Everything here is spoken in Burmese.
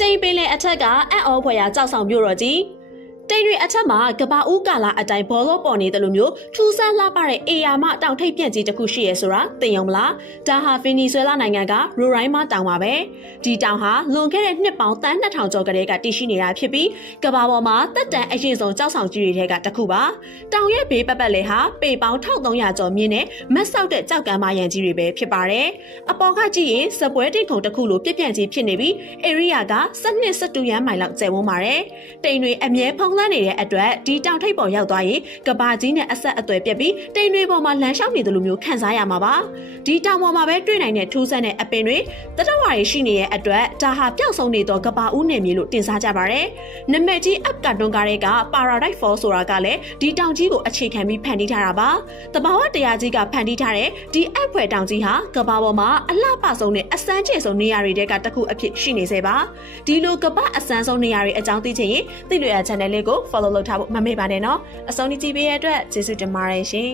တိမ်ပင်လယ်အထက်ကအံ့ဩဖွယ်ရာကြောက်ဆောင်မြို့တော်ကြီးတိမ်တွေအထက်မှာကဘာဦးကာလာအတိုင်းဘောလုံးပေါ်နေတယ်လို့မျိုးထူဆန်းလှပတဲ့အေယာမတောင်ထိပ်ပြန့်ကြီးတစ်ခုရှိရဲဆိုတာသိရုံမလားဒါဟာဗင်နီဇွဲလားနိုင်ငံကရိုရိုင်းမတောင်ပါပဲဒီတောင်ဟာလွန်ခဲ့တဲ့နှစ်ပေါင်း2000ကျော်ကတည်းကတည်ရှိနေတာဖြစ်ပြီးကဘာပေါ်မှာတက်တန်အရင်ဆုံးကြောက်ဆောင်ကြီးတွေထဲကတစ်ခုပါတောင်ရဲ့ဘေးပတ်ပတ်လည်ဟာပေပေါင်း1300ကျော်မြင့်နဲ့မတ်ဆောက်တဲ့ကြောက်ကမ်းမရံကြီးတွေပဲဖြစ်ပါတယ်အပေါ်ကကြည့်ရင်စပွဲတိတ်ခုံတစ်ခုလိုပြပြန့်ကြီးဖြစ်နေပြီးဧရိယာက12-12ရန်မိုင်လောက်ကျယ်ဝန်းပါတယ်တိမ်တွေအမြဲဖုံးလွှမ်းနေတဲ့အတွက်ဒီတောင်ထိပ်ပေါ်ရောက်သွားရင်ကဘာကြီးနဲ့အဆက်အသွယ်ပြက်ပြီးတိမ်တွေပေါ်မှာလမ်းလျှောက်နေတယ်လို့မျိုးခံစားရမှာပါဒီတောင်ပေါ်မှာပဲတွေ့နိုင်တဲ့ထူးဆန်းတဲ့အပင်တွေတတဝါတွေရှိနေတဲ့အတွက်ဒါဟာပျောက်ဆုံးနေသောကဘာဦးနယ်မြေလို့တင်စားကြပါတယ်နမည်ကြီးအပ်ကတွန်းကားတွေက Paradise Fall ဆိုတာကလည်းဒီတောင်ကြီးကိုအခြေခံပြီးဖန်တီးထားတာပါတဘာဝတရားကြီးကဖန်တီးထားတဲ့ဒီအပ်ဖွယ်တောင်ကြီးဟာကဘာပေါ်မှာအလှပဆုံးနဲ့အစမ်းကျဆုံးနေရာတွေကတစ်ခုအဖြစ်ရှိနေစေပါဒီလိုကဘာအစမ်းဆုံးနေရာတွေအကြောင်းသိချင်ရင်သိလို့ရ channel လေးကို follow လုပ်ထားဖို့မမေ့ပါနဲ့နော်အဆုံးထိကြည့်ပေးရတဲ့အတွက်ကျေးဇူးတင်ပါတယ်ရှင်